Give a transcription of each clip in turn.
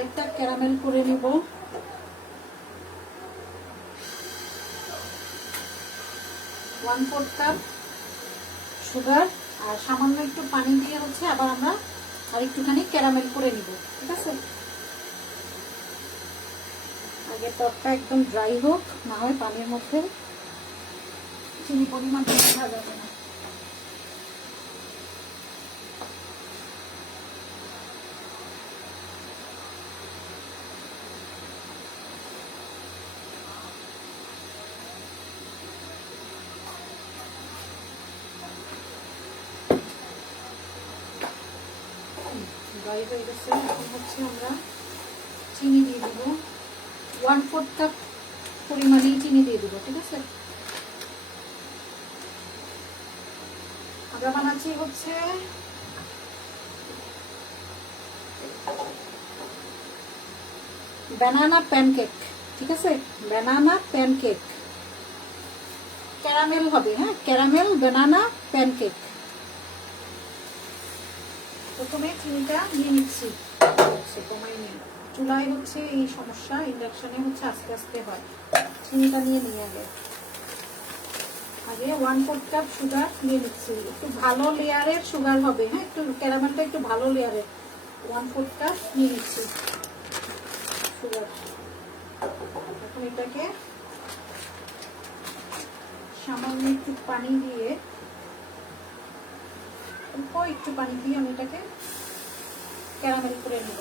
আরেকটা ক্যারামেল করে নিব। ওয়ান ফোর্থ কাপ সুগার আর সামান্য একটু পানি দিয়ে হচ্ছে আবার আমরা আর একটুখানি ক্যারামেল করে নিব। ঠিক আছে, আগে টকটা একদম ড্রাই হোক, না হয় পানির মধ্যে চিনি পরিমাণ বোঝা যাবে না। ড্রাই হয়ে গেছে, এখন হচ্ছে আমরা চিনি দিয়ে দেবো। 1/4 কাপ পরিমাণেই চিনি দিয়ে দেবো। ঠিক আছে, আমরা বানাচ্ছি হচ্ছে ব্যানানা প্যানকেক। ঠিক আছে, ব্যানানা প্যানকেক ক্যারামেল হবে। হ্যাঁ, ক্যারামেল ব্যানানা প্যানকেক। প্রথমে চিনিটা নিয়ে নিচ্ছি, কমাই নিয়ে। চুলায় হচ্ছে এই সমস্যা, ইন্ডাকশনে হচ্ছে আস্তে আস্তে হয়। চিনিটা নিয়ে নিয়ে আগে 1/4 কাপ সুগার নিয়ে নিচ্ছি। একটু ভালো লেয়ারের সুগার হবে। হ্যাঁ, একটু ক্যারামেলটা একটু ভালো লেয়ারের। 1/4 কাপ নিয়ে নিচ্ছি সুগার। এখন এটাকে সামান্য একটু পানি দিয়ে, অল্প একটু পানি দিয়ে আমি এটাকে ক্যারামেল করে নেব।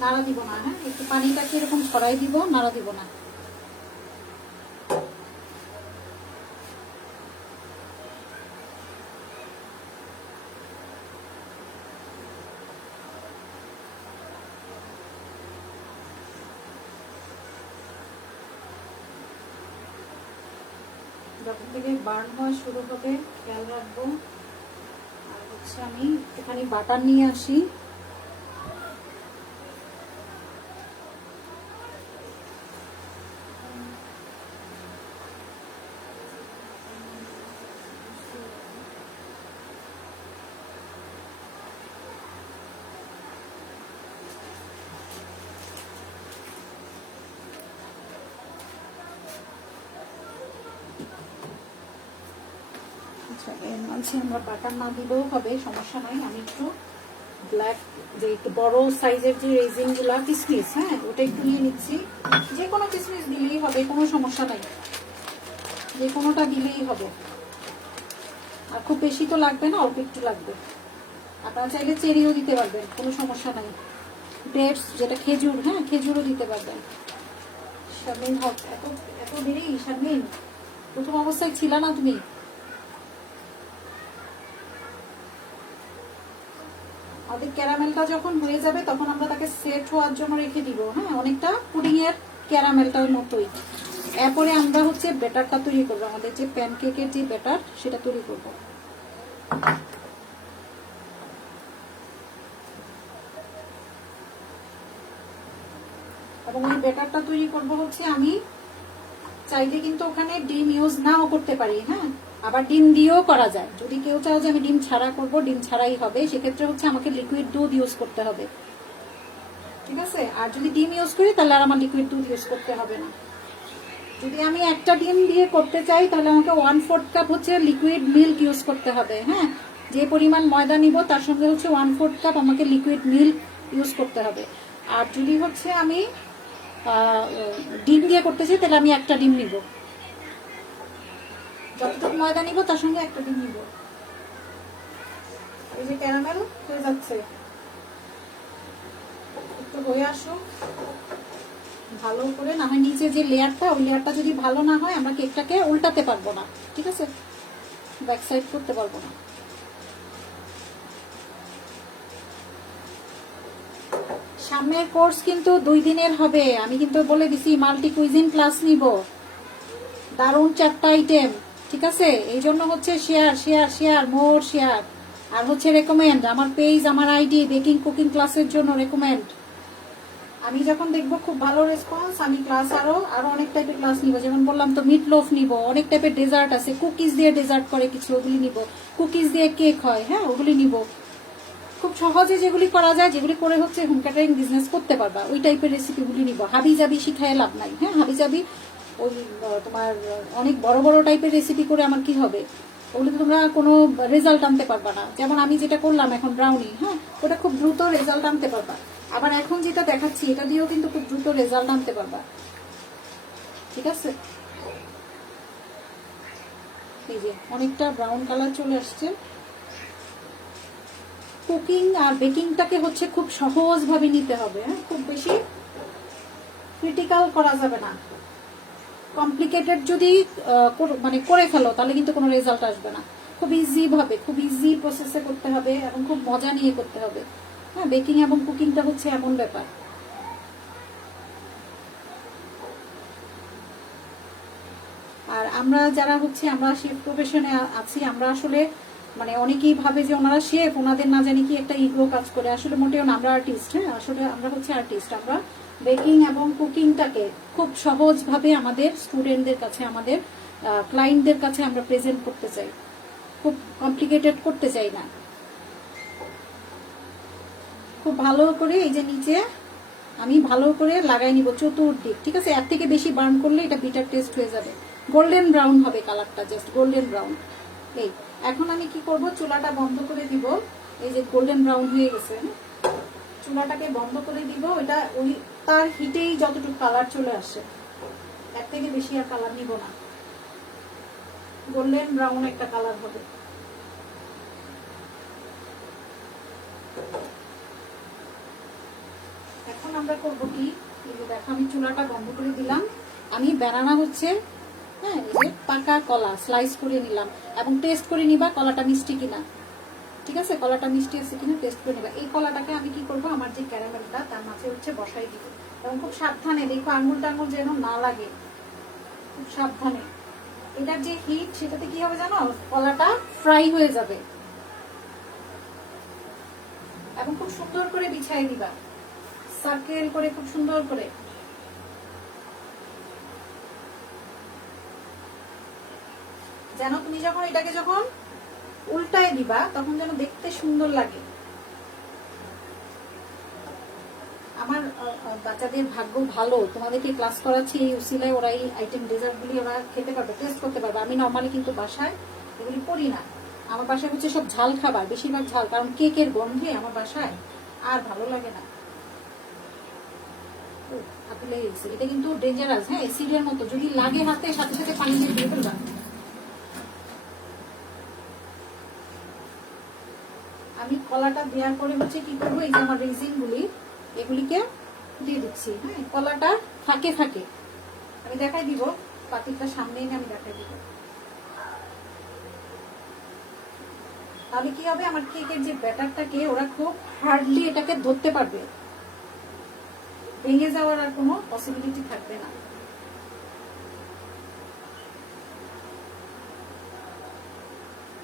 নাড়া দিব না। হ্যাঁ, একটু পানিটাকে এরকম ছড়াই দিব, নাড়া দিব না। যখন থেকে বার্ন হওয়া শুরু হবে খেয়াল রাখবো। আর হচ্ছে আমি একটুখানি বাটার নিয়ে আসি। এর মাঝে আমরা বাটার না দিলেও হবে, সমস্যা নাই। আমি একটু ব্ল্যাক, যে একটু বড় সাইজের যে রেজিন গুলা কিসমিস, হ্যাঁ, ওটা একটু নিয়ে নিচ্ছি। যে কোনো কিসমিস দিলেই হবে, কোনো সমস্যা নাই, যে কোনোটা দিলেই হবে। আর খুব বেশি তো লাগবে না, অল্প একটু লাগবে। আপনারা চাইলে চেরিও দিতে পারবেন, কোনো সমস্যা নাই। ডেটস, যেটা খেজুর, হ্যাঁ, খেজুরও দিতে পারবেন। শারমিন হক, এত এত দেরি শারমিন, প্রথম অবস্থায় ছিল না তুমি? আমাদের ক্যারামেলটা যখন হয়ে যাবে তখন আমরা তাকে সেট হওয়ার জন্য রেখে দিব। হ্যাঁ, অনেকটা পুডিং এর ক্যারামেলটার মতোই। এরপরে আমরা হচ্ছে ব্যাটারটা তৈরি করবো, আমাদের যে প্যানকেকের যে ব্যাটার সেটা তৈরি করব। এবং ওই ব্যাটারটা তৈরি করব হচ্ছে, আমি চাইলে কিন্তু ওখানে ডিম ইউজ নাও করতে পারি। হ্যাঁ, আবার ডিম দিয়েও করা যায়। যদি কেউ চাও যে আমি ডিম ছাড়া করব, ডিম ছাড়াই হবে, সেক্ষেত্রে হচ্ছে আমাকে লিকুইড দুধ ইউজ করতে হবে। ঠিক আছে, আর যদি ডিম ইউজ করি তাহলে আর আমার লিকুইড দুধ ইউজ করতে হবে না। যদি আমি একটা ডিম দিয়ে করতে চাই তাহলে আমাকে 1/4 কাপ হচ্ছে লিকুইড মিল্ক ইউজ করতে হবে। হ্যাঁ, যে পরিমাণ ময়দা নিব তার সঙ্গে হচ্ছে 1/4 কাপ আমাকে লিকুইড মিল্ক ইউজ করতে হবে। আর যদি হচ্ছে আমি ডিম দিয়ে করতে চাই তাহলে আমি একটা ডিম নিব, যতটুকু ময়দা নিব তার সঙ্গে একটা ডিম নিব। এই যে ক্যারামেল হয়ে যাচ্ছে, একটু হয়ে আসুক ভালো করে, না হয় নিচে যে লেয়ারটা, ওই লেয়ারটা যদি ভালো না হয় আমরা কেকটাকে উল্টাতে পারবো না। ঠিক আছে, ব্যাক সাইড করতে পারবো না। সামনের কোর্স কিন্তু 2 দিনের হবে, আমি কিন্তু বলে দিছি। মাল্টি কুইজিন ক্লাস নিব, দারুণ 4টা আইটেম। ঠিক আছে, এই জন্য হচ্ছে share share share more share. আর হচ্ছে রেকমেন্ড, আমার পেজ, আমার আইডি বেকিং কুকিং ক্লাসের জন্য রেকমেন্ড। আমি যখন দেখবো খুব ভালো রেসপন্স, আমি ক্লাস আরো আরো অনেক টাইপের ক্লাস নিব। যেমন বললাম তো মিট লোফ নিব, অনেক টাইপের ডেজার্ট আছে, কুকিজ দিয়ে ডেজার্ট করে কিছু, ওগুলি নিব। কুকিজ দিয়ে কেক হয়, হ্যাঁ ওগুলি নিব। খুব সহজে যেগুলি করা যায়, যেগুলি করে হচ্ছে হোম ক্যাটারিং বিজনেস করতে পারবা, ওই টাইপের রেসিপিগুলি নিব। হাবি জাবি শিখায় লাভ নাই, হ্যাঁ হাবি জাবি ওই তোমার অনেক বড় বড় টাইপের রেসিপি করে আমার কি হবে, ওগুলো তোমরা কোনো রেজাল্ট আনতে পারবা না। যেমন আমি যেটা করলাম এখন ব্রাউনি, হ্যাঁ ওটা খুব দ্রুত রেজাল্ট আনতে পারবা। আবার এখন যেটা দেখাচ্ছি এটা দিয়েও কিন্তু খুব দ্রুত রেজাল্ট আনতে পারবা, ঠিক আছে। এই যে অনেকটা ব্রাউন কালার চলে আসছে। কুকিং আর বেকিংটাকে হচ্ছে খুব সহজভাবে নিতে হবে, হ্যাঁ খুব বেশি ক্রিটিক্যাল করা যাবে না। কমপ্লিকেটেড যদি মানে করে ফেলো তাহলে কিন্তু কোনো রেজাল্ট আসবে না। খুব ইজি ভাবে, খুব ইজি প্রসেসে করতে হবে এবং খুব মজা নিয়ে করতে হবে। হ্যাঁ বেকিং এবং কুকিংটা হচ্ছে এমন ব্যাপার। আর আমরা যারা হচ্ছে আমরা শেফ প্রফেশনে আছি, আমরা আসলে মানে অনেকেই ভাবে যে ওনারা শেফ, ওনাদের না জানি কি একটা ইগো কাজ করে। আসলে মোটেও না, আমরা আর্টিস্ট। হ্যাঁ আসলে আমরা হচ্ছে আর্টিস্ট। আমরা বেকিং এবং কুকিংটাকে খুব সহজভাবে আমাদের স্টুডেন্টদের কাছে, আমাদের ক্লায়েন্টদের কাছে আমরা প্রেজেন্ট করতে চাই, খুব কমপ্লিকেটেড করতে চাই না। খুব ভালো করে এই যে নিচে আমি ভালো করে লাগাই নিব চতুর্দিক, ঠিক আছে। এর থেকে বেশি বার্ন করলে এটা বিটার টেস্ট হয়ে যাবে। গোল্ডেন ব্রাউন হবে কালারটা, জাস্ট গোল্ডেন ব্রাউন। এই এখন আমি কি করব, চুলাটা বন্ধ করে দিব। এই যে গোল্ডেন ব্রাউন হয়ে গেছে, চুলাটাকে বন্ধ করে দিব। এটা ওই তার হিটেই যতটুকু কালার চলে আসে, এর থেকে বেশি আর কালার নিব না। গোল্ডেন ব্রাউন একটা কালার হবে। এখন আমরা করবো কি, দেখো আমি চুলাটা বন্ধ করে দিলাম। আমি ব্যানানা হচ্ছে, হ্যাঁ এই যে পাকা কলা স্লাইস করে নিলাম এবং টেস্ট করে নিবা কলাটা মিষ্টি কিনা, ঠিক আছে। কলাটা মিষ্টি আছে কিনা টেস্ট করে নিবা। এই কলাটাকে আমি কি করব, আমার যে ক্যারামেলটা তার মাঝে হচ্ছে বসাই দিব এবং খুব সাবধানে, দেখো আঙুল টাঙুল যেন না লাগে, খুব সাবধানে। এটার যে হিট সেটাতে কি হবে জানো, কলাটা ফ্রাই হয়ে যাবে। এবং খুব সুন্দর করে বিছাই দিবা, সার্কেল করে খুব সুন্দর করে। যেন তুমি যখন এটাকে যখন উল্টায় দিবা তখন যেন দেখতে সুন্দর লাগে। আমার বাচ্চাদের ভাগ্য ভালো, তোমাদেরকে ক্লাস করাচ্ছি এই উসিলায়, ওরা এই আইটেম ডেজার্ট গুলি ওরা খেতে পারবে, টেস্ট করতে পারবে। আমি নর্মালি কিন্তু বাসায় এগুলি করি না। আমার বাসায় হচ্ছে সব ঝাল খাবার, বেশিরভাগ ঝাল, কারণ কেকের গন্ধে আমার বাসায় আর ভালো লাগে না। এটা কিন্তু ডেঞ্জারাস, হ্যাঁ অ্যাসিডের মতো, যদি লাগে হাতে সাথে সাথে পানি দিয়ে ফেলবা। আমি কলাটা দেওয়ার পরে হচ্ছে কি করবো, এই যে আমার রেজিন গুলি এগুলিকে দিয়ে দিচ্ছি, হ্যাঁ কলাটা ফাঁকে ফাঁকে আমি দেখাই দিব, পাতিলটা সামনে এনে আমি দেখাই দিব। তাহলে কি হবে, আমার কেকের যে ব্যাটারটাকে ওরা খুব হার্ডলি এটাকে ধরতে পারবে, ভেঙে যাওয়ার আর কোনো পসিবিলিটি থাকবে না।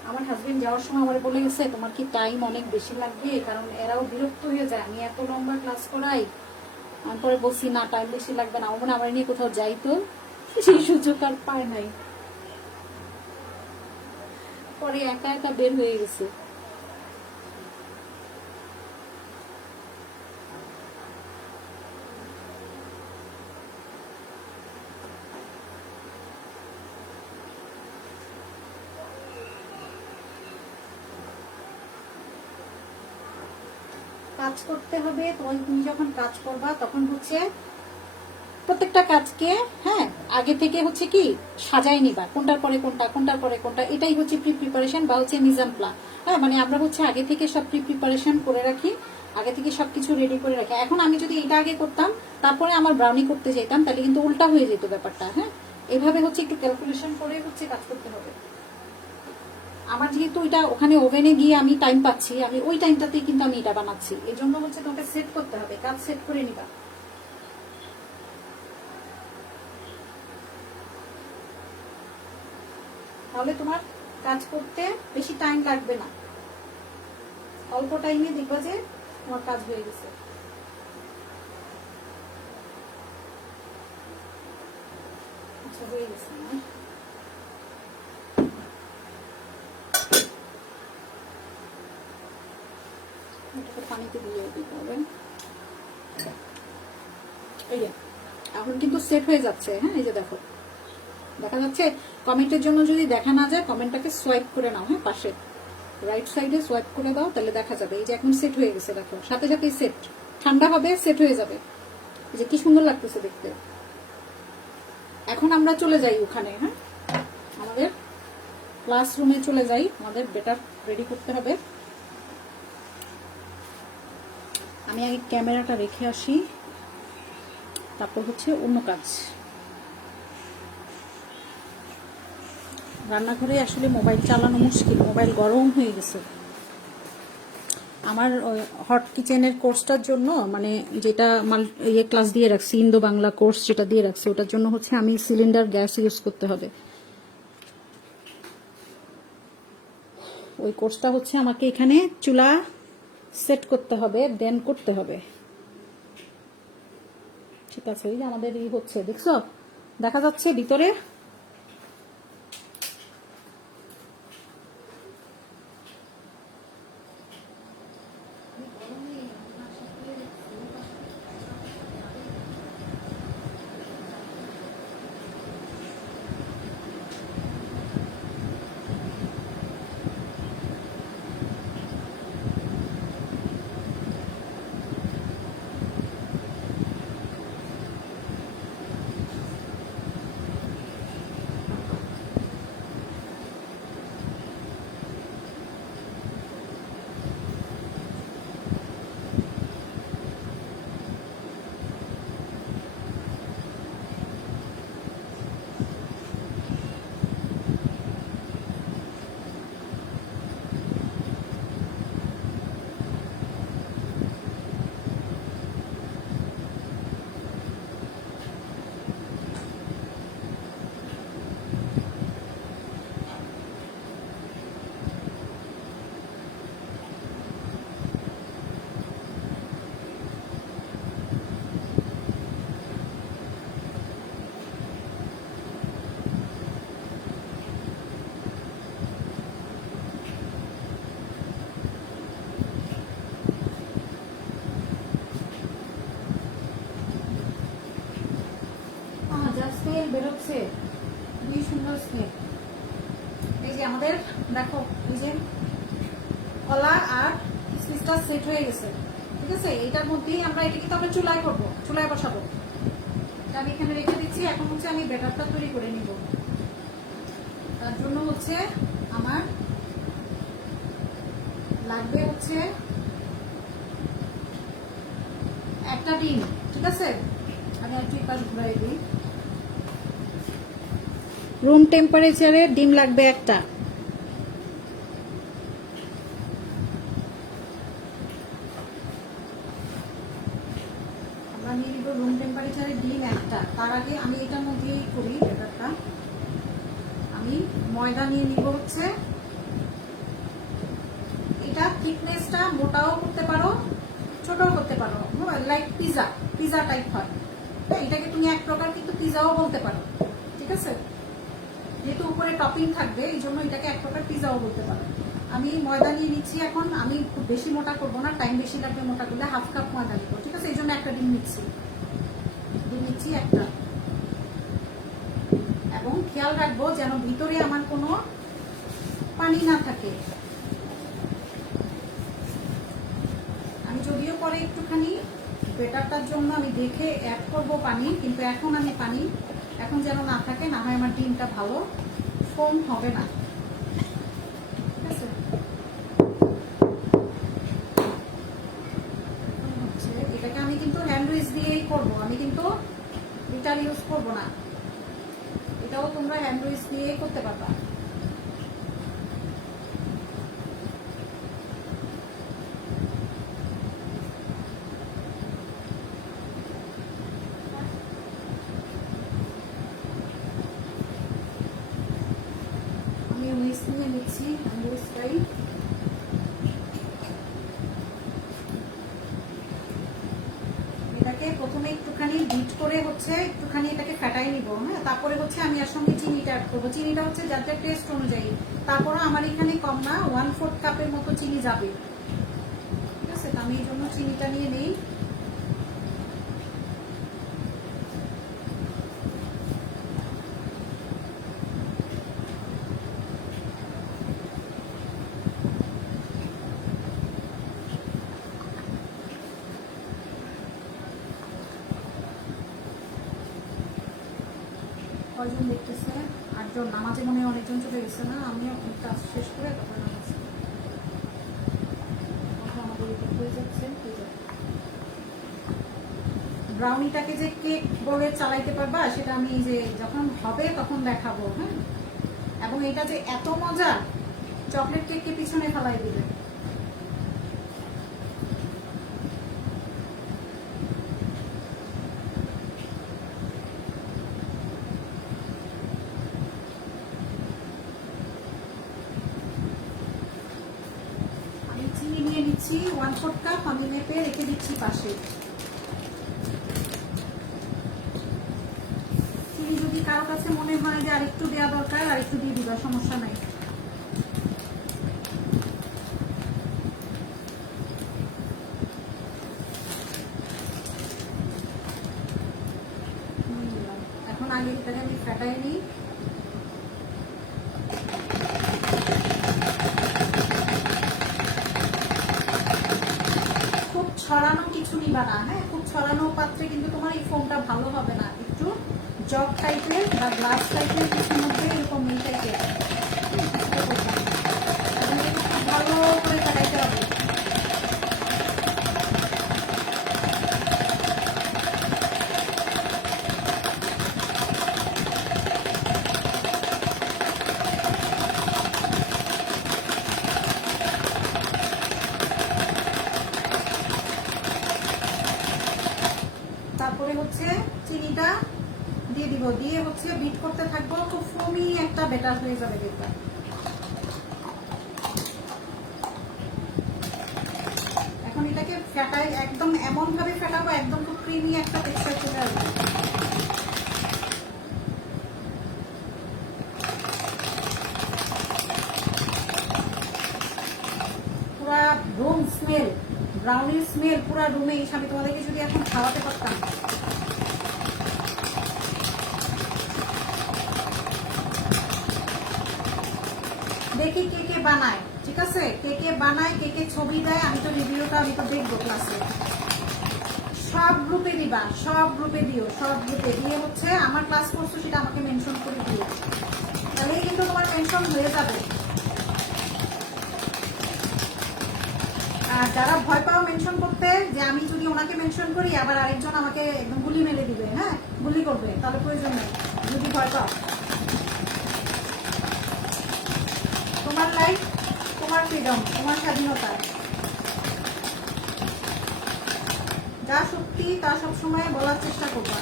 আমার হাজবেন্ড যাওয়ার সময় আমার বলে গেছে তোমার কি টাইম অনেক বেশি লাগবে, কারণ এরাও বিরক্ত হয়ে যায়, আমি এত লম্বা ক্লাস করাই। আমি পরে বলছি না টাইম বেশি লাগবে না, আমার আমার নিয়ে কোথাও যাই তো সেই সুযোগ আর পায় নাই, পরে একা একা বের হয়ে গেছে। কাজ করতে হবে, তুমি যখন কাজ করবা তখন হচ্ছে প্রত্যেকটা কাজকে হ্যাঁ আগে থেকে হচ্ছে কি সাজাই নিবা, কোনটার পরে কোনটা, কোনটার পরে কোনটা, এটাই হচ্ছে প্রি প্রিপারেশন বা হচ্ছে মিজান প্ল্যান। হ্যাঁ মানে আমরা হচ্ছে আগে থেকে সব প্রি প্রিপারেশন করে রাখি, আগে থেকে সবকিছু রেডি করে রাখি। এখন আমি যদি এটা আগে করতাম তারপরে আমার ব্রাউনি করতে যেতাম তাহলে কিন্তু উল্টা হয়ে যেত ব্যাপারটা। হ্যাঁ এভাবে হচ্ছে একটু ক্যালকুলেশন করে হচ্ছে কাজ করতে হবে। আমার যেহেতু এটা ওখানে ওভেনে গিয়ে আমি টাইম পাচ্ছি, আমি ওই টাইমটাতেই কিন্তু আমি এটা বানাচ্ছি, এই জন্য হচ্ছে তোমাকে সেট করতে হবে, কাজ সেট করে নিবা। তাহলে তোমার কাজ করতে বেশি টাইম লাগবে না, অল্প টাইমে দেখবা যে তোমার কাজ হয়ে গেছে। আচ্ছা হয়ে গেছে না, এটাকে পানিতে দিয়ে দিতে হবে। এই যে এখন কিন্তু সেট হয়ে যাচ্ছে। হ্যাঁ এই যে দেখো দেখা যাচ্ছে। কমেন্টের জন্য যদি দেখা না যায় কমেন্টটাকে সোয়াইপ করে নাও, হ্যাঁ পাশে রাইট সাইডে সোয়াইপ করে দাও, তাহলে দেখা যাবে। এই যে এখন সেট হয়ে গেছে, দেখো সাথে সাথেই সেট, ঠান্ডা হবে সেট হয়ে যাবে। এই যে কি সুন্দর লাগতেছে দেখতে। এখন আমরা চলে যাই ওখানে, হ্যাঁ আমাদের ক্লাসরুমে চলে যাই, আমাদের বেটার রেডি করতে হবে। আমি আগে ক্যামেরাটা রেখে আসি, তারপর হচ্ছে অন্য কাজ। রান্নাঘরে আসলে মোবাইল চালানো মুশকিল, মোবাইল গরম হয়ে গেছে। আমার হট কিচেনের কোর্সটার জন্য মানে যেটা ইয়ে ক্লাস দিয়ে রাখছি, ইন্দো বাংলা কোর্স যেটা দিয়ে রাখছি, ওটার জন্য হচ্ছে আমি সিলিন্ডার গ্যাস ইউজ করতে হবে। ওই কোর্সটা হচ্ছে আমাকে এখানে চুলা সেট করতে হবে, দেন করতে হবে। ঠিক আছে, এই যে আমাদের এই হচ্ছে, দেখছো দেখা যাচ্ছে ভিতরে। স্মেল বেরোচ্ছে, খুবই সুন্দর স্মেল। এই যে আমাদের দেখো এই যে কলা আর কিসমিসটা সেট হয়ে গেছে। ঠিক আছে, এটার মধ্যেই আমরা এটা কিন্তু আমরা চুলায় করবো, চুলায় বসাবো। আমি এখানে রেখে দিচ্ছি। এখন হচ্ছে আমি ব্যাটারটা তৈরি করে নিব। তার জন্য হচ্ছে আমার লাগবে হচ্ছে একটা ডিম। ঠিক আছে, আমি একটু পাশ ঘুরাই দিই। রুম টেম্পারেচারে ডিম লাগবে একটা। আমরা নিয়ে নিব রুম টেম্পারেচারে ডিম একটা। তার আগে আমি এটার মধ্যেই করি ব্যাটারটা। আমি ময়দা নিয়ে নিব হচ্ছে, এটা থিকনেসটা মোটাও করতে পারো ছোটও করতে পারো, লাইক পিজা, পিজা টাইপ হয়। এটাকে তুমি এক প্রকার কিন্তু পিজাও বলতে পারো। ঠিক আছে, যেহেতু উপরে টপিং থাকবে এই জন্য এটাকে এক প্রকার পিজাও বলতে পারো। আমি ময়দা নিয়ে নিচ্ছি। এখন আমি খুব বেশি মোটা করবো না, টাইম বেশি লাগবে মোটা করলে। হাফ কাপ ময়দা নিব। ঠিক আছে, এই জন্য একটা ডিম নিচ্ছি, ডিম নিচ্ছি একটা। এবং খেয়াল রাখবো যেন ভিতরে আমার কোনো পানি না থাকে। আমি যদিও পরে একটুখানি বেটারটার জন্য আমি দেখে অ্যাড করব পানি, কিন্তু এখন আমি পানি এখন যেন না থাকে, না হয় আমার ডিমটা ভালো ফোম হবে না। ঠিক আছে, এটাকে আমি কিন্তু হ্যান্ড উইচ দিয়েই করবো, আমি কিন্তু বিটার ইউজ করবো না। এটাও তোমরা হ্যান্ড উইচ দিয়েই করতে পারবা। নিয়ে নিচ্ছি হ্যান্ডউইচটাই। এটাকে প্রথমে একটুখানি বিট করে হচ্ছে একটুখানি এটাকে ফেটাই নিব, হ্যাঁ। তারপরে হচ্ছে আমি এর সঙ্গে চিনিটা অ্যাড করবো। চিনিটা হচ্ছে যার যার টেস্ট অনুযায়ী। তারপরে আমার এখানে কম না 1/4 কাপের মতো চিনি যাবে, ঠিক আছে। তো আমি এই জন্য চিনিটা নিয়ে নেই। কয়জন দেখতেছে? 8জন। নামাজে মনে হয় অনেকজন চলে গেছে না? আমিও কাজ শেষ করে তারপরে নামাজ আমাদের এটা হয়ে যাচ্ছে। ব্রাউনিটাকে যে কেক বলে চালাইতে পারবা সেটা আমি যে যখন হবে তখন দেখাবো, হ্যাঁ। এবং এটা যে এত মজা, চকলেট কেককে পিছনে ফেলাই দিবে। আমি চিনি নিয়ে নিচ্ছি 1/4 কাপ, আমি মেপে রেখে দিচ্ছি পাশে। চিনি যদি কারো কাছে মনে হয় যে আরেকটু দেওয়া দরকার, আরেকটু দিয়ে দিবা, সমস্যা নাই। এখন আগে এটাকে আমি ফেটাই নিই। খুব ছড়ানো কিছু নিবা না, হ্যাঁ। খুব ছড়ানো পাত্রে কিন্তু তোমার এই ফোমটা ভালো হবে না। একটু জগ টাইপের বা গ্লাস টাইপের কিছুর মধ্যে এরকম এই টাইপের ভালো করে ফেটাইতে হবে। তারপরে হচ্ছে চিনিটা দিয়ে দিব, দিয়ে হচ্ছে বিট করতে থাকবো। খুব ফোমি একটা ব্যাটার হয়ে যাবে এটা। এখন এটাকে ফেটাই, একদম এমন ভাবে ফেটাবো একদম খুব ক্রিমি একটা টেক্সচার চলে আসবে। পুরা রুম স্মেল, ব্রাউনির স্মেল পুরা রুমে। আমি তোমাদেরকে যদি এখন খাওয়াতে পারতাম। দেখি কে কে বানায়, ঠিক আছে। কে কে বানায়, কে কে ছবি দেয়, আমি তো রিভিউটা আমি তো দেখবো ক্লাসে। সব গ্রুপে দিবা, সব গ্রুপে দিও, সব গ্রুপে দিয়ে হচ্ছে আমার ক্লাস করছো সেটা আমাকে মেনশন করে দিও, তাহলেই কিন্তু তোমার মেনশন হয়ে যাবে। আর যারা ভয় পাও মেনশন করতে, যে আমি যদি ওনাকে মেনশন করি আবার আরেকজন আমাকে একদম গুলি মেরে দিবে, হ্যাঁ, গুলি করবে, তাহলে প্রয়োজন নেই। যদি ভয় পাও, তোমার লাইফ, তোমার ফ্রিডম, তোমার স্বাধীনতা, যা সত্যি তা সবসময় বলার চেষ্টা করবা।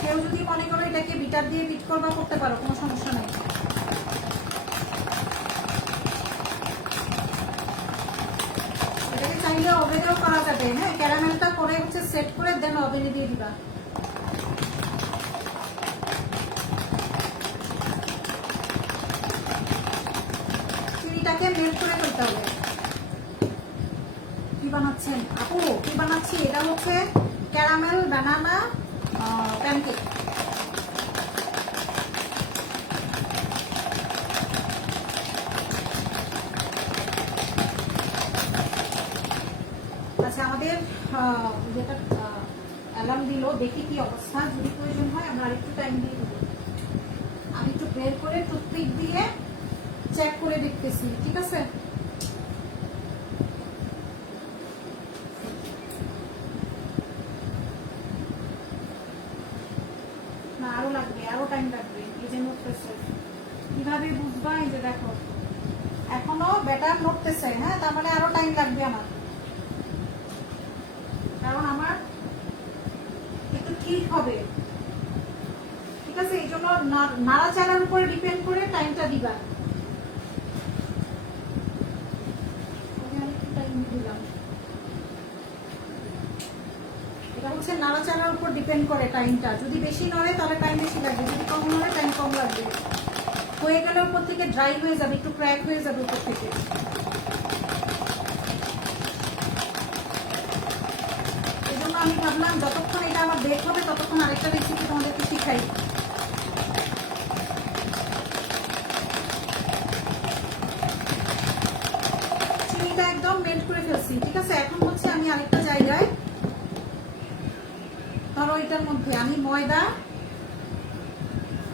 কেউ যদি মনে করো এটাকে বিটার দিয়ে বিট করবা, করতে পারো, কোনো সমস্যা নেই। এটাকে চাইলে ওভেনেও করা যাবে, হ্যাঁ। ক্যারামেলটা করে হচ্ছে সেট করে দেন ওভেনে দিয়ে দিবা। চিনিটাকে মেল্ট করে ফেলতে হবে। কি বানাচ্ছেন আপু? কি বানাচ্ছি? এটা হচ্ছে ক্যারামেল বানানা প্যানকেক। আচ্ছা, আমাদের যেটা অ্যালার্ম দিল, দেখি কি অবস্থা। যদি প্রয়োজন হয় আমরা আরেকটু টাইম দিয়ে দেবো। আমি একটু বের করে টুথপিক দিয়ে চেক করে দেখতেছি, ঠিক আছে। না, আরো লাগবে, আরো টাইম লাগবে। এই যে নড়তেছে, কিভাবে বুঝবা? এই যে দেখো এখনো ব্যাটার নড়তেছে, হ্যাঁ, তার মানে আরো টাইম লাগবে আমার, কারণ আমার একটু ঠিক হবে, ঠিক আছে। এই জন্য নাড়াচাড়ার উপরে ডিপেন্ড করে টাইমটা দিবা। দিলাম। এটা হচ্ছে নাড়াচাড়ার উপর ডিপেন্ড করে টাইমটা, যদি বেশি নড়ে তাহলে টাইম বেশি লাগবে, যদি কম নড়ে টাইম কম লাগবে। হয়ে গেলে উপর থেকে ড্রাই হয়ে যাবে, একটু ক্র্যাক হয়ে যাবে উপর থেকে। এই জন্য আমি ভাবলাম যতক্ষণ এটা আমার বেক হবে ততক্ষণ আরেকটা রেসিপি তোমাদেরকে শিখাই। চিনিটা একদম মেল্ট করে ফেলছি, ঠিক আছে। এখন হচ্ছে আমি আরেকটা জায়গায়, ধরো এটার মধ্যে আমি ময়দা,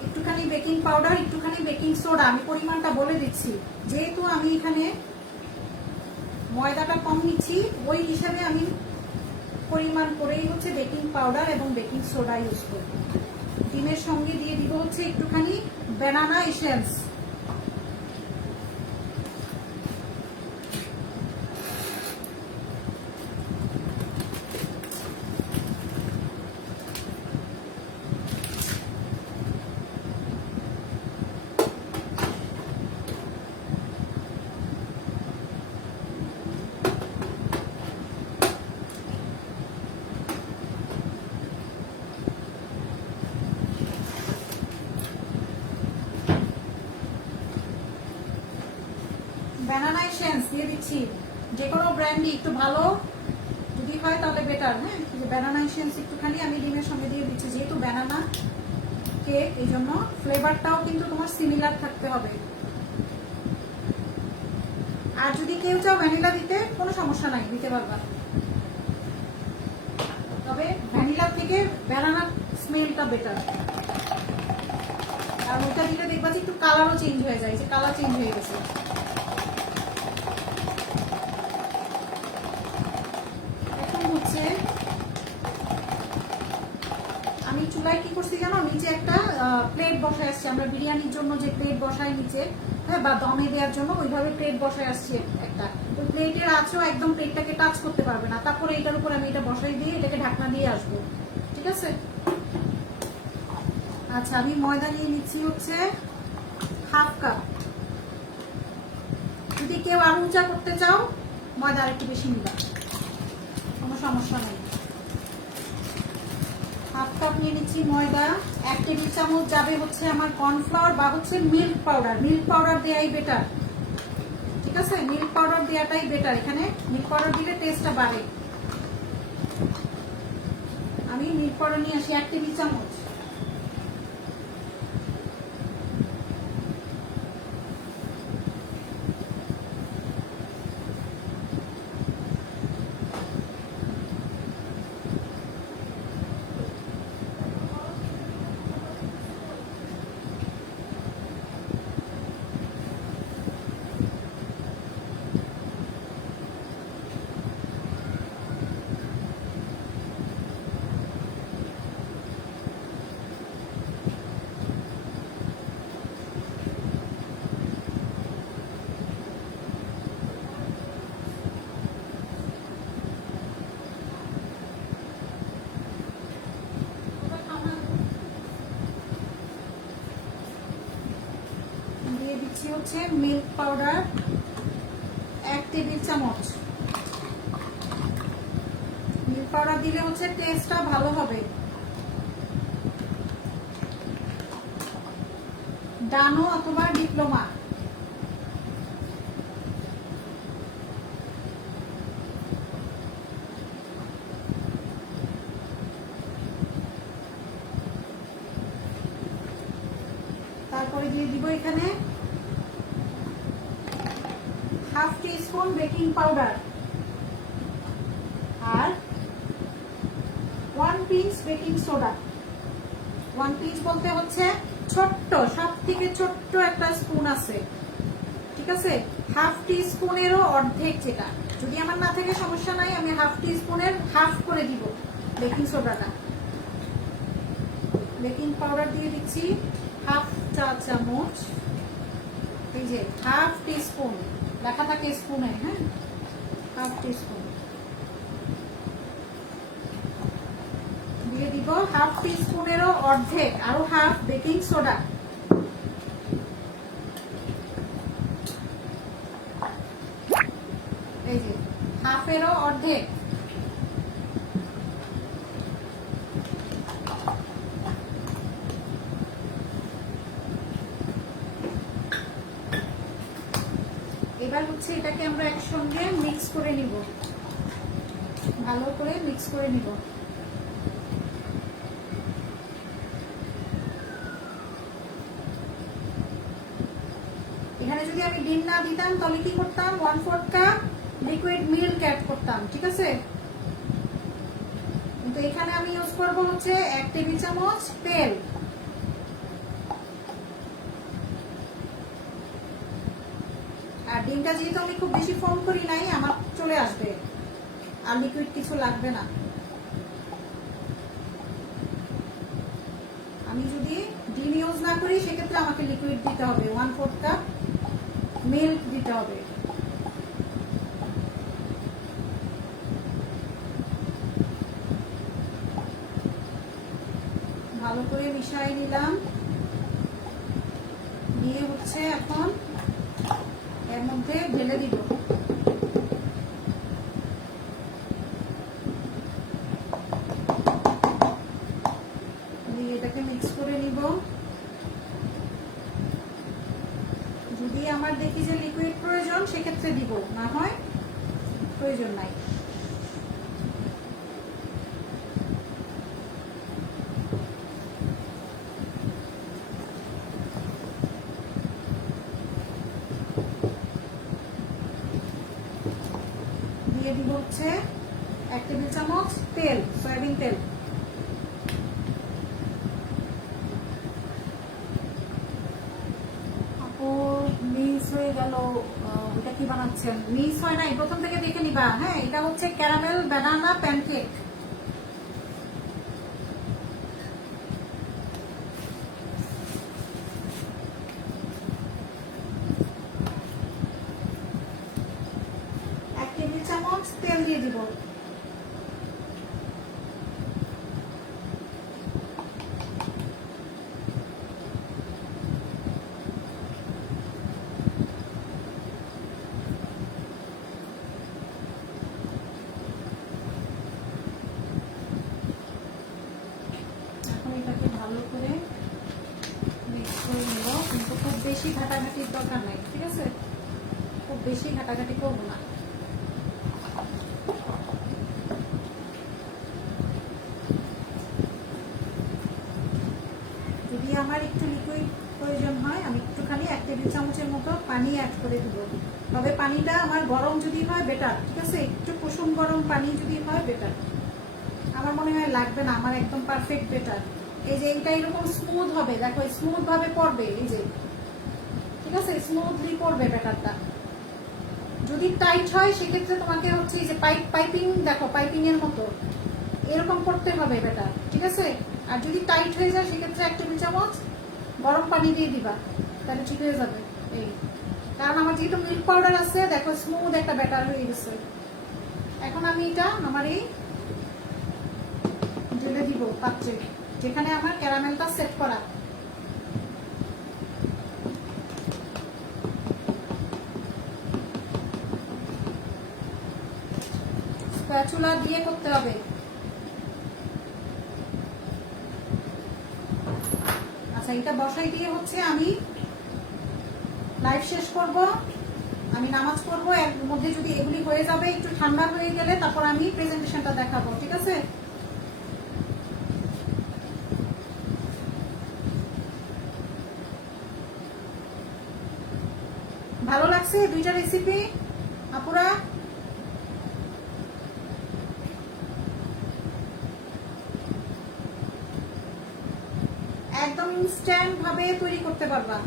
একটুখানি বেকিং পাউডার, একটুখানি বেকিং সোডা, আমি পরিমাণটা বলে দিচ্ছি, যেহেতু আমি এখানে ময়দাটা কম নিচ্ছি ওই হিসাবে আমি পরিমাণ করেই হচ্ছে বেকিং পাউডার এবং বেকিং সোডা ইউজ করব। ডিমের সঙ্গে দিয়ে দিব হচ্ছে একটুখানি ব্যানানা এসেন্স, ব্যানানা এসেন্স দিয়ে দিচ্ছি। যে কোনো ব্র্যান্ডই একটু ভালো যদি হয় তাহলে বেটার। হ্যাঁ, ব্যানানা এসেন্স একটুখানি আমি ডিমের সঙ্গে দিয়ে দিচ্ছি, যেহেতু ব্যানানা কেক এই জন্য ফ্লেভারটাও কিন্তু তোমার সিমিলার থাকতে হবে। আর যদি কেউ চাও ভ্যানিলা দিতে কোনো সমস্যা নাই, দিতে পারবা, তবে ভ্যানিলা থেকে ব্যানানা স্মেলটা বেটার। আর ওটা দিলে দেখবা যে একটু কালারও চেঞ্জ হয়ে যায়, যে কালার চেঞ্জ হয়ে গেছে। আমি চুলায় কি করছি জানো, নিচে একটা প্লেট বসায় আসছি, আমরা বিরিয়ানির জন্য যে প্লেট বসাই নিচে, হ্যাঁ, বা দমে দেওয়ার জন্য ওইভাবে প্লেট বসায় আসছি একটা। তো প্লেটের আঁচও একদম প্লেটটাকে টাচ করতে পারবে না, তারপরে এটার উপর আমি এটা বসাই দিয়ে এটাকে ঢাকনা দিয়ে আসবো, ঠিক আছে। আচ্ছা, আমি ময়দা নিয়ে নিচ্ছি হচ্ছে হাফ কাপ। যদি কেউ আরো উঁচা করতে চাও ময়দা আর একটু বেশি নিবা, কোনো সমস্যা নেই। হাফ কাপ নিয়ে নিচ্ছি ময়দা। 1 টেবিল চামচ যাবে হচ্ছে আমার কর্নফ্লাওয়ার বা হচ্ছে মিল্ক পাউডার। মিল্ক পাউডার দেওয়াই বেটার, ঠিক আছে, মিল্ক পাউডার দেওয়াটাই বেটার। এখানে মিল্ক পাউডার দিলে টেস্টটা বাড়ে। আমি মিল্ক পাউডার নিয়ে আসি 1 টেবিল চামচ। হচ্ছে মিল্ক পাউডার 1 টেবিল চামচ। মিল্ক পাউডার দিলে হচ্ছে টেস্টটা ভালো হবে। ডানো অথবা ডিপ্লোমা, তারপরে দিয়ে দিব এখানে হাফ টিস্পুন বেকিং পাউডার আর 1 পিঞ্চ বেকিং সোডা। 1 পিঞ্চ বলতে হচ্ছে ছোট্ট, সব থেকে ছোট্ট একটা স্পুন আছে, ঠিক আছে। হাফ টিস্পুনেরও অর্ধেক, যেটা যদি আমার না থাকে সমস্যা নাই, আমি হাফ টিস্পুনের হাফ করে দিব বেকিং সোডাটা। বেকিং পাউডার দিয়ে দিচ্ছি হাফ চা চামচ, এই যে হাফ টিস্পুন লেখা থাকে স্পুনে, হ্যাঁ, হাফ টিস্পুন দিয়ে দিব। হাফ টিস্পুনেরও অর্ধেক, আরো হাফ বেকিং সোডা। এই যে হাফেরও অর্ধেক। এবার হচ্ছে এটাকে আমরা একসঙ্গে মিক্স করে নিব, ভালো করে মিক্স করে নিব। এখানে যদি আমি ডিম না দিতাম তাহলে কি করতাম, 1/4 কাপ লিকুইড মিল্ক অ্যাড করতাম, ঠিক আছে। কিন্তু এখানে আমি ইউজ করব হচ্ছে 1 টেবিল চামচ তেল। আর ডিমটা যেহেতু আমি খুব বেশি ফোম করি নাই, আমার চলে আসবে, আর লিকুইড কিছু লাগবে না। আমি যদি ডিম ইউজ না করি সেক্ষেত্রে আমাকে লিকুইড দিতে হবে, 1/4 কাপ মিল্ক দিতে হবে। ভালো করে মিশিয়ে নিলাম, দিয়ে হচ্ছে এখন এর মধ্যে ঢেলে দিব। এটাকে মিক্স করে নিব। যদি আমার দেখি যে লিকুইড প্রয়োজন সেক্ষেত্রে দিব, না হয় প্রয়োজন নাই। দিয়ে দিব হচ্ছে 1 টেবিল চামচ তেল, সয়াবিন তেল। মিস হয়ে গেল, এটা কি বানাচ্ছেন? মিস হয় নাই, প্রথম থেকে দেখে নিবা। হ্যাঁ, এটা হচ্ছে ক্যারামেল বানানা প্যানকেক। তেল দিয়ে দিব। ভালো করে মিক্স করে নেব, কিন্তু খুব বেশি ঘাটাঘাটির দরকার নাই, ঠিক আছে। খুব বেশি ঘাটাঘাটি করব না। যদি আমার একটু লিকুইড প্রয়োজন হয় আমি একটুখানি 1 টেবিল চামচের মতো পানি অ্যাড করে দিব। তবে পানিটা আমার গরম যদি হয় বেটার, ঠিক আছে। একটু কুসুম গরম পানি যদি হয় বেটার। আমার মনে হয় লাগবে না, আমার একদম পারফেক্ট বেটার। এই যে এটা এরকম স্মুথ হবে, দেখো স্মুথ ভাবে পড়বে, এই যে, ঠিক আছে, স্মুথলি পড়বে ব্যাটারটা। যদি টাইট হয় সেক্ষেত্রে তোমাকে হচ্ছে এই যে পাইপিং, দেখো পাইপিং এর মতো এরকম করতে হবে ব্যাটার, ঠিক আছে। আর যদি টাইট হয়ে যায় সেক্ষেত্রে 1 টেবিল চামচ গরম পানি দিয়ে দিবা, তাহলে ঠিক হয়ে যাবে। এই কারণ আমার যেহেতু মিল্ক পাউডার আছে, দেখো স্মুথ একটা ব্যাটার হয়ে গেছে। এখন আমি এটা আমার এই ঢেলে দিব পাত্রে, যেখানে আমার ক্যারামেলটা সেট করা। স্প্যাচুলা দিয়ে করতে হবে। আচ্ছা, এটা বসাই দিয়ে হচ্ছে আমি লাইভ শেষ করব, আমি নামাজ পড়বো। এর মধ্যে যদি এগুলি হয়ে যাবে, একটু ঠান্ডা হয়ে গেলে তারপর আমি প্রেজেন্টেশনটা দেখাবো, ঠিক আছে। ভালো লাগছে দুইটা রেসিপি আপুরা? একদম ইনস্ট্যান্ট ভাবে তৈরি করতে পারবা।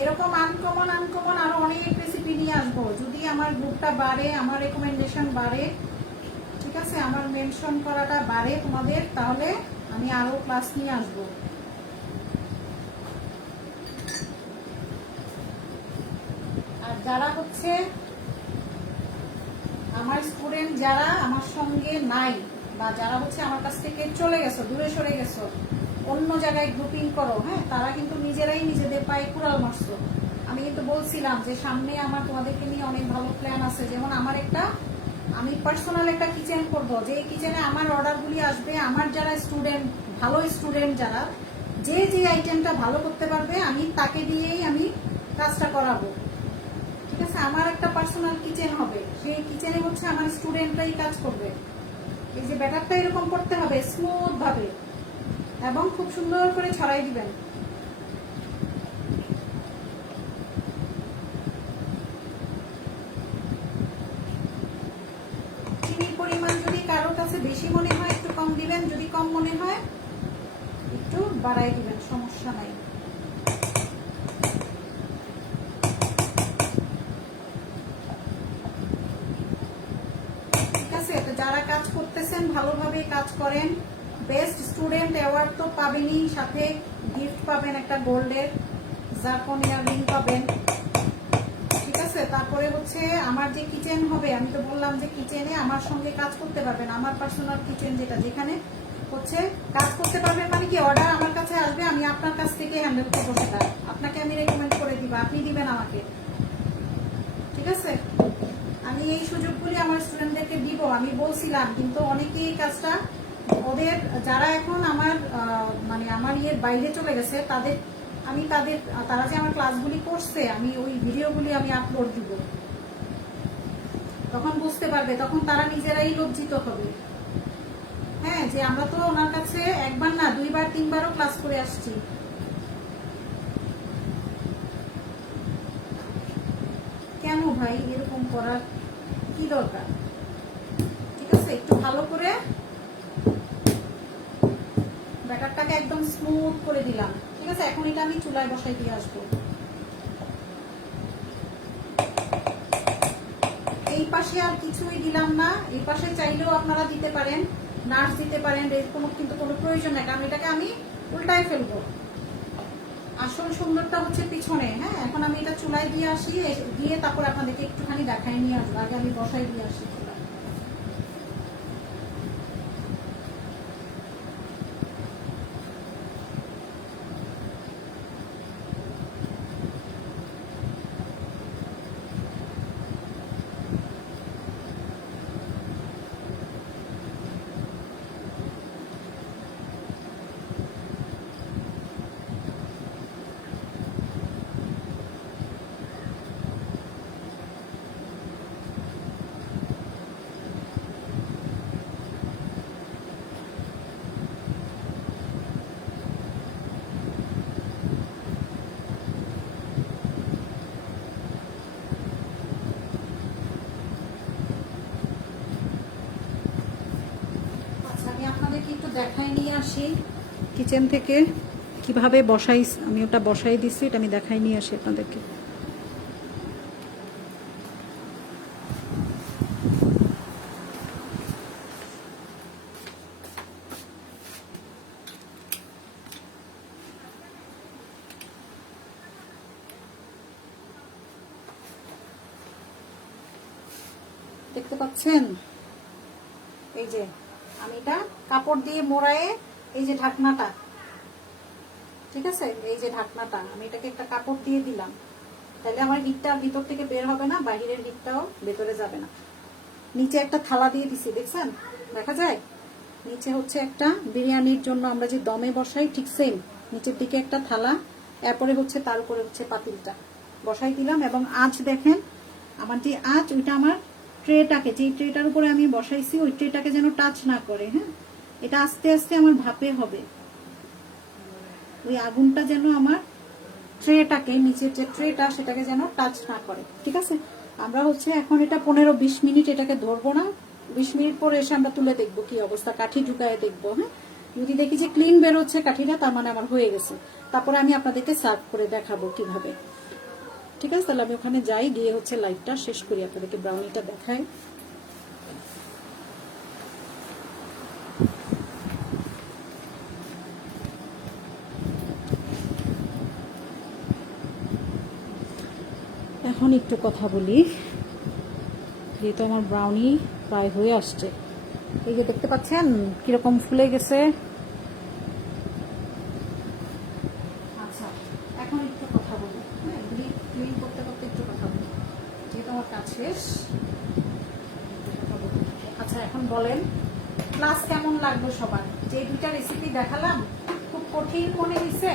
এরকম আনকমন আনকমন আরো অনেক রেসিপি নিয়ে আসবো, যদি আমার গ্রুপটা বাড়ে, আমার রেকমেন্ডেশন বাড়ে, ঠিক আছে, আমার মেনশন করাটা বাড়ে তোমাদের, তাহলে আমি আরো ক্লাস নিয়ে আসবো। আর যারা হচ্ছে আমার স্টুডেন্ট, যারা আমার সঙ্গে নাই, বা যারা হচ্ছে আমার কাছ থেকে চলে গেছো, দূরে সরে গেছো, অন্য জায়গায় গ্রুপিং করো, হ্যাঁ, তারা কিন্তু নিজেরাই নিজেদের পায়ে কুড়াল মারছো। আমি আমি তো বলছিলাম যে সামনে আমার তোমাদেরকে নিয়ে অনেক ভালো প্ল্যান আছে। যেমন আমার আমি পার্সোনাল একটা কিচেন করব, যে কিচেনে আমার অর্ডারগুলি আসবে, আমার যারা স্টুডেন্ট, ভালো স্টুডেন্ট যারা, যে যে আইটেমটা ভালো করতে পারবে আমি তাকে দিয়েই আমি কাজটা করাবো। ঠিক আছে, আমার একটা পার্সোনাল কিচেন হবে, সেই কিচেনে হচ্ছে আমার স্টুডেন্টরাই কাজ করবে। এই যে ব্যাটারটা এরকম করতে হবে স্মুথ ভাবে এবং খুব সুন্দর করে ছড়াই দিবেন। চিনির পরিমাণ যদি কারোর কাছে বেশি মনে হয় একটু কম দিবেন, যদি কম মনে হয় একটু বাড়াই দিবেন, সমস্যা নাই। ঠিক আছে, তো যারা কাজ করতেছেন ভালোভাবে কাজ করেন, বেস্ট স্টুডেন্ট অ্যাওয়ার্ড তো পাবেনই, সাথে গিফট পাবেন একটা গোল্ডের জারকনিয়া রিং পাবেন। ঠিক আছে, তারপরে হচ্ছে আমার যে কিচেন হবে, আমি তো বললাম যে কিচেনে আমার সঙ্গে কাজ করতে পারবেন, আমার পার্সোনাল কিচেন যেটা, যেখানে হচ্ছে কাজ করতে পারবেন মানে কি অর্ডার আমার কাছে আসবে, আমি আপনার কাছ থেকে হ্যান্ডেল করবো, সেটা আপনাকে আমি রেকমেন্ড করে দিব, আপনি দিবেন আমাকে। ঠিক আছে, আমি এই সুযোগগুলি আমার স্টুডেন্টদেরকে দিব, আমি বলছিলাম, কিন্তু অনেকেই কাজটা ওদের যারা এখন আমার মানে আমার ইয়ের বাইরে চলে গেছে, তারা যে আমার ক্লাসগুলি করছে, আমি ওই ভিডিওগুলি আমি আপলোড দিব, তখন বুঝতে পারবে, তখন তারা নিজেরাই লজ্জিত হবে। হ্যাঁ, যে আমরা তো ওনার কাছে একবার না 2বার 3বারও ক্লাস করে আসছি। কেন ভাই এরকম করার কি দরকার? ঠিক আছে, একটু ভালো করে ব্যাটারটাকে একদম স্মুথ করে দিলাম। ঠিক আছে, এখন এটা আমি চুলায় বসাই দিয়ে আসবো। এই পাশে আর কিছুই দিলাম না, এই পাশে চাইলেও আপনারা দিতে পারেন, নাটস দিতে পারেন, কিন্তু কোনো প্রয়োজন নেই, কারণ এটাকে আমি উল্টায় ফেলবো। আসল সুন্দরটা হচ্ছে পিছনে। হ্যাঁ, এখন আমি এটা চুলায় দিয়ে আসি, দিয়ে তারপর আপনাদেরকে একটুখানি দেখাই নিয়ে আসবো, আগে আমি বসাই দিয়ে আসি চুলায়। আপনাদেরকে একটু দেখাই নিয়ে আসি কিচেন থেকে কিভাবে বসাই, আমি ওটা বসাই দিচ্ছি, এটা আমি দেখাই নিয়ে আসি আপনাদেরকে। দেখতে পাচ্ছেন, এই যে আমি এটা কাপড় দিয়ে মোড়ায়ে, এই যে ঢাকনাটা, ঠিক আছে, এই যে ঢাকনাটা আমি এটাকে একটা কাপড় দিয়ে দিলাম, তাহলে আমার হিটটা ভিতর থেকে বের হবে না, বাহিরের হিটটাও ভেতরে যাবে না। নিচে একটা থালা দিয়ে দিছি, দেখছেন, দেখা যায় নিচে হচ্ছে একটা বিরিয়ানির জন্য আমরা যে দমে বসাই, ঠিক সেম নিচের দিকে একটা থালা, এরপরে হচ্ছে তার উপরে হচ্ছে পাতিলটা বসাই দিলাম। এবং আঁচ দেখেন, আমার যে আঁচ, ওইটা আমার ট্রেটাকে, যে ট্রেটার উপরে আমি বসাইছি ওই ট্রেটাকে যেন টাচ না করে। হ্যাঁ, এটা আস্তে আস্তে আমার ভাপে হবে, ওই আগুনটা যেন আমার ট্রেটাকে, নিচের যে ট্রেটা সেটাকে যেন টাচ না করে। ঠিক আছে, আমরা হচ্ছে এখন এটা 15-20 মিনিট এটাকে ধরবো না, 20 মিনিট পরে এসে আমরা তুলে দেখবো কি অবস্থা, কাঠি ঢুকায় দেখবো। হ্যাঁ, যদি দেখি যে ক্লিন বেরোচ্ছে কাঠিটা, তার মানে আমার হয়ে গেছে, তারপরে আমি আপনাদেরকে সার্ভ করে দেখাবো কিভাবে। ঠিক আছে, তাহলে আমি ওখানে যাই, গিয়ে হচ্ছে লাইটটা শেষ করি, আপনাদেরকে ব্রাউনিটা দেখাই। এখন একটু কথা বলি, যেহেতু আমার ব্রাউনি প্রায় হয়ে আসছে। এই যে দেখতে পাচ্ছেন কিরকম ফুলে গেছে। আচ্ছা, এখন একটু কথা বলি। হ্যাঁ, শেষ। আচ্ছা এখন বলেন ক্লাস কেমন লাগলো সবার? যে দুইটা রেসিপি দেখালাম খুব কঠিন মনে হয়েছে?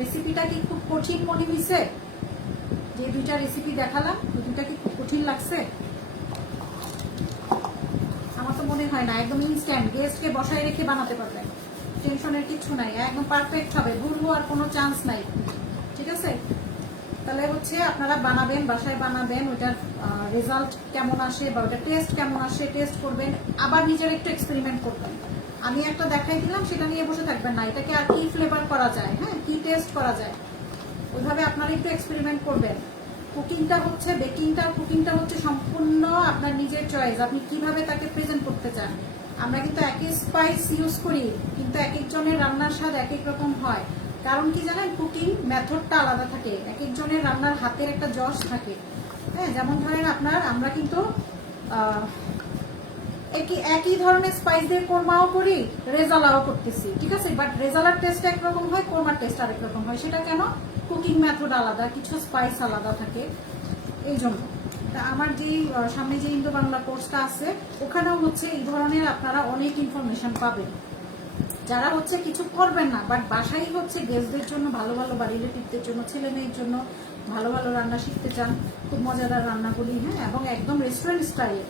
রেসিপিটা কি খুব কঠিন মনে হয়েছে? যে দুইটা রেসিপি দেখালাম ওই দুইটা কি খুব কঠিন লাগছে? আমার তো মনে হয় না, একদম ইনস্ট্যান্ট, গেস্টকে বসায় রেখে বানাতে পারবেন, টেনশনের কিছু নাই, একদম পারফেক্ট হবে, ভুল হওয়ার কোনো চান্স নাই। ঠিক আছে, তাহলে হচ্ছে আপনারা বানাবেন, বাসায় বানাবেন, ওইটার রেজাল্ট কেমন আসে বা ওইটার টেস্ট কেমন আসে টেস্ট করবেন, আবার নিজের একটু এক্সপেরিমেন্ট করবেন। আমি একটা দেখাই দিলাম, সেটা নিয়ে বসে থাকবেন না, এটাকে আর কি ফ্লেভার করা যায়, হ্যাঁ কি টেস্ট করা যায়, ওইভাবে আপনারা একটু এক্সপেরিমেন্ট করবেন। কুকিংটা হচ্ছে, বেকিংটা কুকিংটা হচ্ছে সম্পূর্ণ আপনার নিজের চয়েস, আপনি কিভাবে তাকে প্রেজেন্ট করতে চান। আমরা কিন্তু একই স্পাইস ইউজ করি, কিন্তু এক একজনের রান্নার স্বাদ এক এক রকম হয়। কারণ কি জানেন, কুকিং মেথডটা আলাদা থাকে, এক একজনের রান্নার হাতের একটা জশ থাকে। হ্যাঁ, যেমন ধরেন আমরা কিন্তু একই ধরনের স্পাইস দিয়ে কোরমাও করি, রেজালাও করতেছি, ঠিক আছে, বাট রেজালার টেস্ট একরকম হয়, কোরমার টেস্ট আরেক রকম হয়। সেটা কেন? কুকিং মেথড আলাদা, কিছু স্পাইস আলাদা থাকে, এই জন্য। আমার যে সামনে যে ইন্দো বাংলা কোর্সটা আছে, ওখানেও হচ্ছে এই ধরনের আপনারা অনেক ইনফরমেশন পাবেন। যারা হচ্ছে কিছু করবেন না, বাট বাসায় হচ্ছে গেস্টদের জন্য, ভালো ভালো বা রিলেটিভদের জন্য, ছেলে মেয়ের জন্য ভালো ভালো রান্না শিখতে চান, খুব মজাদার রান্নাগুলি, হ্যাঁ, এবং একদম রেস্টুরেন্ট স্টাইলে,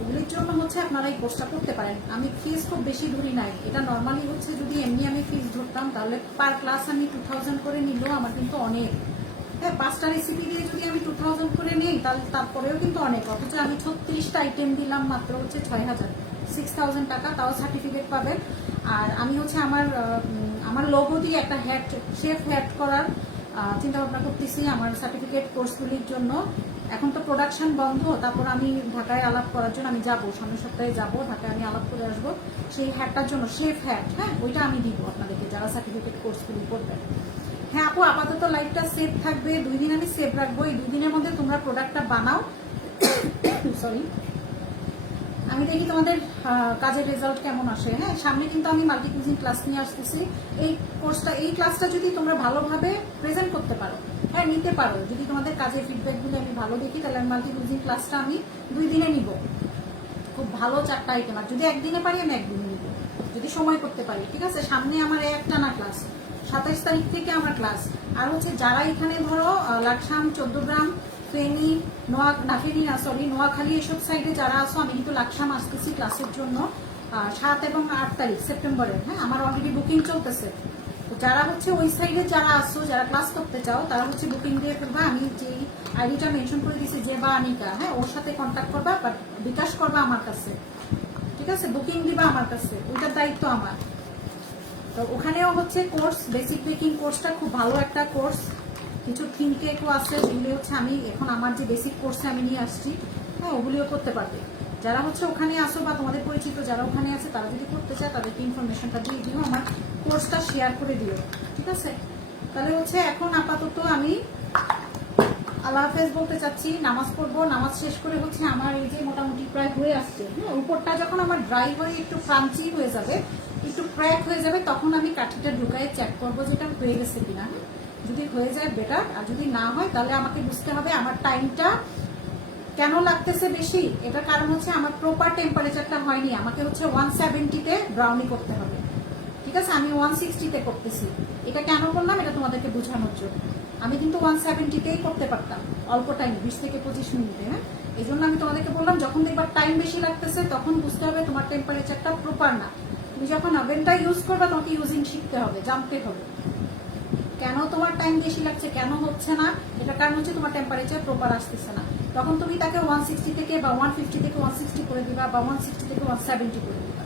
ওগুলির জন্য হচ্ছে আপনারা এই কোর্সটা করতে পারেন। আমি ফিস খুব বেশি ধরি নাই, এটা নর্মালি হচ্ছে যদি এমনি আমি ফিস ধরতাম তাহলে পার ক্লাস আমি 2000 করে নিলেও আমার কিন্তু অনেক। হ্যাঁ, 5টা রেসিপি দিয়ে যদি আমি 2000 করে নিই তাহলে তারপরেও কিন্তু অনেক, অথচ আমি 36টা আইটেম দিলাম মাত্র হচ্ছে 6000, 6000 টাকা, তাও সার্টিফিকেট পাবেন। আর আমি হচ্ছে আমার লোগো দিয়ে একটা শেফ হ্যাড করার চিন্তা ভাবনা করতেছি আমার সার্টিফিকেট কোর্সগুলির জন্য। এখন তো প্রোডাকশন বন্ধ, তারপর আমি ঢাকায় আলাপ করার জন্য আমি যাবো, সামনের সপ্তাহে যাবো ঢাকায়, আমি আলাপ করে আসবো সেই হ্যাডটার জন্য, শেফ হ্যাড, হ্যাঁ ওইটা আমি দিব আপনাদেরকে যারা সার্টিফিকেট কোর্সগুলি করবেন। হ্যাঁ আপু, আপাতত লাইভটা সেভ থাকবে, 2 দিন আমি সেভ রাখবো, এই 2 দিনের মধ্যে তোমরা প্রোডাক্টটা বানাও। সরি, আমি দেখি তোমাদের কাজের রেজাল্ট কেমন আসে। হ্যাঁ, সামনে কিন্তু আমি মাল্টি কুইজিং ক্লাস নিয়ে আসতেছি। এই কোর্সটা, এই ক্লাসটা যদি তোমরা ভালোভাবে প্রেজেন্ট করতে পারো, হ্যাঁ নিতে পারো, যদি তোমাদের কাজের ফিডব্যাকগুলো আমি ভালো দেখি, তাহলে আমি মাল্টি কুইজিং ক্লাসটা আমি 2 দিনে নিব, খুব ভালো 4টা আইটেম। আর যদি একদিনে পারি আমি একদিনে নিব, যদি সময় করতে পারি। ঠিক আছে, সামনে আমার একটা না ক্লাস, 27 তারিখ থেকে আমার ক্লাস। আর হচ্ছে যারা এখানে ধরো লাকসাম, 14 গ্রাম, ফেনী, নোয়াখালী এসব সাইডে যারা আসো, আমি কিন্তু লাকসাম আসতেছি ক্লাসের জন্য 7 এবং 8 তারিখ সেপ্টেম্বরের। হ্যাঁ, আমার অলরেডি বুকিং চলতেছে। তো যারা হচ্ছে ওই সাইডে যারা আসো, যারা ক্লাস করতে চাও, তারা হচ্ছে বুকিং দিয়ে ফেলবা। আমি যেই আইডিটা মেনশন করে দিয়েছি, যে বা আনিকা, হ্যাঁ ওর সাথে কন্ট্যাক্ট করবা, বাট বিকাশ করবা আমার কাছে। ঠিক আছে, বুকিং দিবা আমার কাছে, ওইটার দায়িত্ব আমার। তো ওখানেও হচ্ছে কোর্স, বেসিক বেকিং কোর্সটা খুব ভালো একটা কোর্স। কিছু থিম কেকও আছে, যেগুলি হচ্ছে আমি এখন আমার যে বেসিক কোর্সে আমি নিয়ে আসছি, হ্যাঁ ওগুলিও করতে পারবে। যারা হচ্ছে ওখানে আসো বা তোমাদের পরিচিত যারা ওখানে আছে, তারা যদি করতে চায় তাদেরকে ইনফরমেশনটা দিয়ে দিও, আমার কোর্সটা শেয়ার করে দিও। ঠিক আছে, তাহলে হচ্ছে এখন আপাতত আমি আল্লাহ হাফেজ বলতে চাচ্ছি, নামাজ পড়বো। নামাজ শেষ করে হচ্ছে আমার এই যে মোটামুটি প্রায় হয়ে আসছে, হ্যাঁ উপরটা যখন আমার ড্রাই হয়ে একটু ক্রাঞ্চি হয়ে যাবে, একটু ক্র্যাক হয়ে যাবে, তখন আমি কাঠিটা ঢুকায় চেক করবো যেটা হয়ে গেছে কিনা। যদি হয়ে যায় বেটার, আর যদি না হয় তাহলে আমাকে বুঝতে হবে আমার টাইমটা কেন লাগতেছে বেশি। এটার কারণ হচ্ছে আমার প্রপার টেম্পারেচারটা হয়নি, আমাকে হচ্ছে 170-তে ব্রাউনি করতে হবে। ঠিক আছে, আমি 160-তে করতেছি। এটা কেন করলাম, এটা তোমাদেরকে বোঝানোর জন্য। আমি কিন্তু 170-তেই করতে পারতাম অল্প টাইম, 20 থেকে 25 মিনিটে। হ্যাঁ, এই জন্য আমি তোমাদেরকে বললাম, যখন দেখবা টাইম বেশি লাগতেছে তখন বুঝতে হবে তোমার টেম্পারেচারটা প্রপার না। তুমি যখন ওভেনটা ইউজ করবা তোমাকে ইউজিং শিখতে হবে, জানতে হবে কেন তোমার টাইম বেশি লাগছে, কেন হচ্ছে না। এটা কারণ হচ্ছে তোমার টেম্পারেচার প্রপার আসতেছে না। তখন তুমি তাকে 160 থেকে বা 150 থেকে 160 করে দিবা, বা 160 থেকে 170 করে দিবা।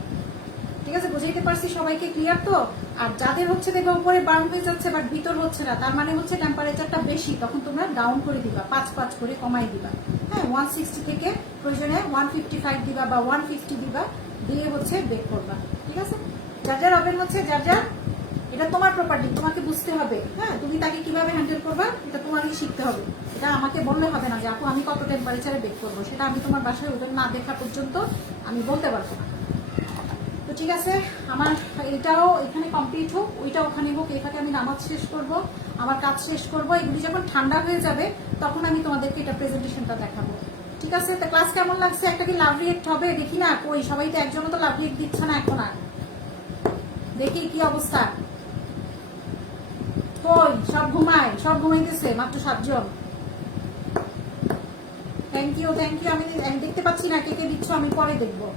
ঠিক আছে, বুঝাইতে পারছি সবাইকে? ক্লিয়ার তো? আর যাদের হচ্ছে দেখবে উপরে বার্ন হয়ে যাচ্ছে বাট ভিতর হচ্ছে না, তার মানে হচ্ছে টেম্পারেচারটা বেশি, তখন তোমরা ডাউন করে দিবা, 5 করে কমাই দিবা। হ্যাঁ, 160 থেকে প্রয়োজনে 155 দিবা বা 150 দিবা, দিয়ে হচ্ছে বেক করবা। ঠিক আছে, যার যার ওভেন হচ্ছে যার যার, এটা তোমার প্রপার্টি, তোমাকে বুঝতে হবে। হ্যাঁ, তুমি তাকে কিভাবে হ্যান্ডেল করবা এটা তোমারই শিখতে হবে। এটা আমাকে বললে হবে না যে আপু আমি কত টেম্পারেচারে বেক করবো, সেটা আমি তোমার বাসায় ওভেন না দেখা পর্যন্ত আমি বলতে পারবো না। তো ঠিক আছে, আমার এটাও এখানে কমপ্লিট হোক, ওইটা ওখানে হোক, এটাকে আমি নামাজ শেষ করবো। আমার কাজ শেষ করবো, এগুলি যখন ঠান্ডা হয়ে যাবে তখন আমি তোমাদেরকে এটা প্রেজেন্টেশনটা দেখাবো। ঠিক আছে, তো ক্লাস কেমন লাগছে? একটা কি লাভ রিয়েক্ট হবে দেখি না, কই সবাই তো একজনও তো লাভ রিয়েক্ট দিচ্ছে না এখন আর, দেখি কি অবস্থা। কই সব ঘুমায়, সব ঘুমাইতেছে, মাত্র 7 জন। থ্যাংক ইউ আমি দেখতে পাচ্ছি না কে কে দিচ্ছ, আমি পরে দেখবো।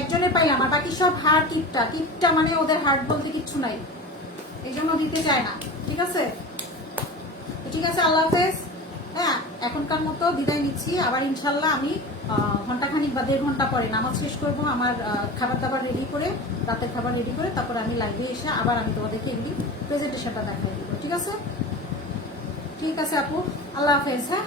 একজনের পাইলাম, আর বাকি সব হার্ট টিপটা মানে ওদের হার্ট বলতে কিচ্ছু নাই, এই জন্য দিতে চায় না। ঠিক আছে, ঠিক আছে, আল্লাহ হাফেজ। হ্যাঁ, এখনকার মতো বিদায় নিচ্ছি। আবার ইনশাল্লাহ আমি ঘন্টাখানিক বা 1.5 ঘন্টা পরে নামাজ শেষ করবো, আমার খাবার দাবার রেডি করে, রাতের খাবার রেডি করে, তারপর আমি লাইভে এসে আবার আমি তোমাদেরকে এগুলি প্রেজেন্টেশনটা দেখাই দিব। ঠিক আছে, ঠিক আছে আপু, আল্লাহ হাফেজ। হ্যাঁ।